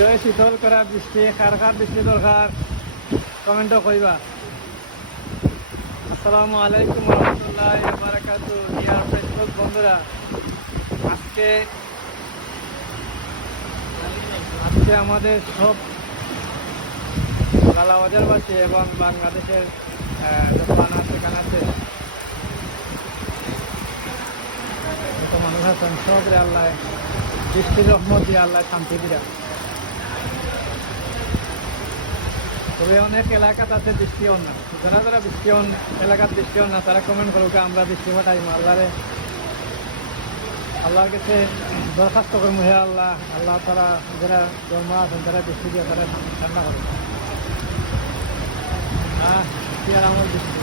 জয় শীতল করা বৃষ্টি খার খার বৃষ্টি দরকার কমেন্টও কইবা। আসসালামু আলাইকুম রহমতুল্লাহ বারাকাতু। ডিয়ার ফেসবুক বন্ধুরা, আজকে আমাদের সব কালাবাজারবাসী এবং বাংলাদেশের যত আনাচ কানাচে যত মানুষ আছেন সবরে আল্লাহ বৃষ্টির রহমত দিয়ে আল্লাহ শান্তি দিয়া। তবে অনেক এলাকাতে আছে বৃষ্টি হন না, যারা যারা বৃষ্টি হন এলাকার বৃষ্টি হন না তারা কমেন্ট করুক আমরা বৃষ্টি পাঠাই আল্লাহর কাছে দরখাস্ত করবো, হে আল্লাহ, আল্লাহ তারা যারা জন্ম আছেন তারা বৃষ্টি দিয়ে তারা ঠান্ডা করে। কি আর আমার বৃষ্টি